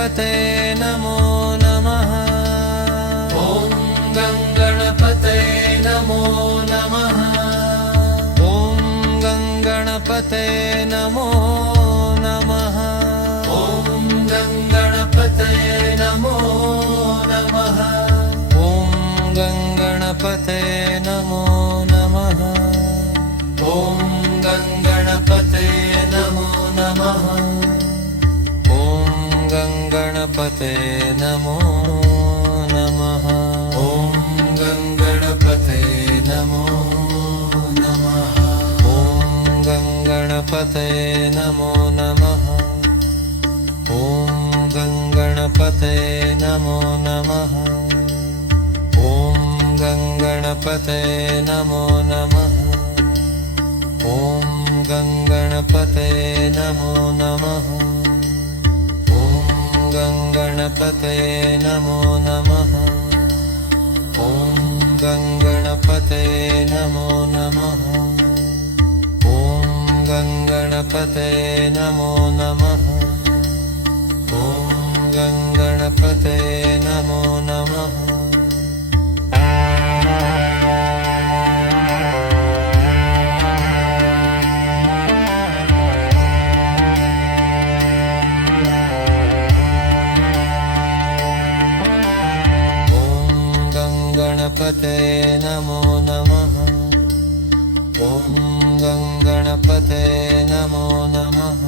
गणपते नमो नमः। ॐ गणपते नमो नमः। ॐ गणपते नमो नमः। ॐ गणपते नमो नमः। ॐ गणपते नमो नमः। ॐ गणपते नमो नमः। ॐ गणपते नमो नमः। ॐ गणपते नमो नमः। ॐ गणपते नमो नमः। ॐ गणपते नमो नमः। ॐ गणपते नमो नमः। ॐ गणपते नमो नमः। ॐ गणपते नमो नमः। ॐ गणपते नमो नमः। ॐ गणपते नमो नमः। ॐ गणपते नमो नमः। गणपते नमो नमः। ॐ गणपते नमो नमः।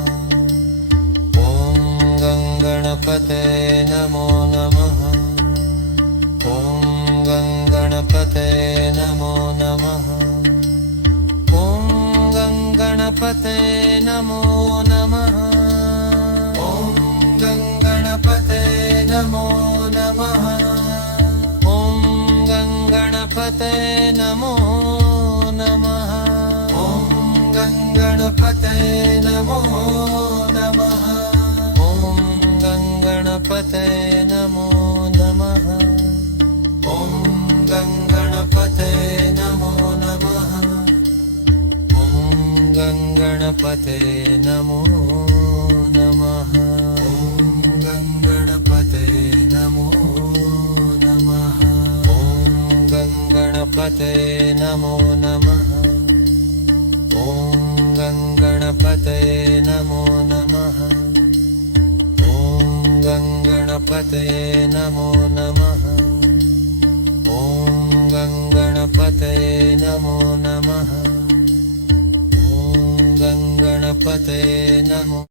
ॐ गणपते नमो नमः। ॐ गणपते नमो नमः। ॐ गणपते नमो नमः। ॐ गणपते नमो नमः। गणपते नमो नमः। ॐ गणपते नमो नमः। ॐ गणपते नमो नमः। ॐ गणपते नमो नमः। ॐ गणपते नमो नमः। ॐ गणपते नमो नमः। गणपते नमो नमः। ॐ गणपते नमो नमः। ॐ गणपते नमो नमः। ॐ गणपते नमो नमः। ॐ गणपते नमो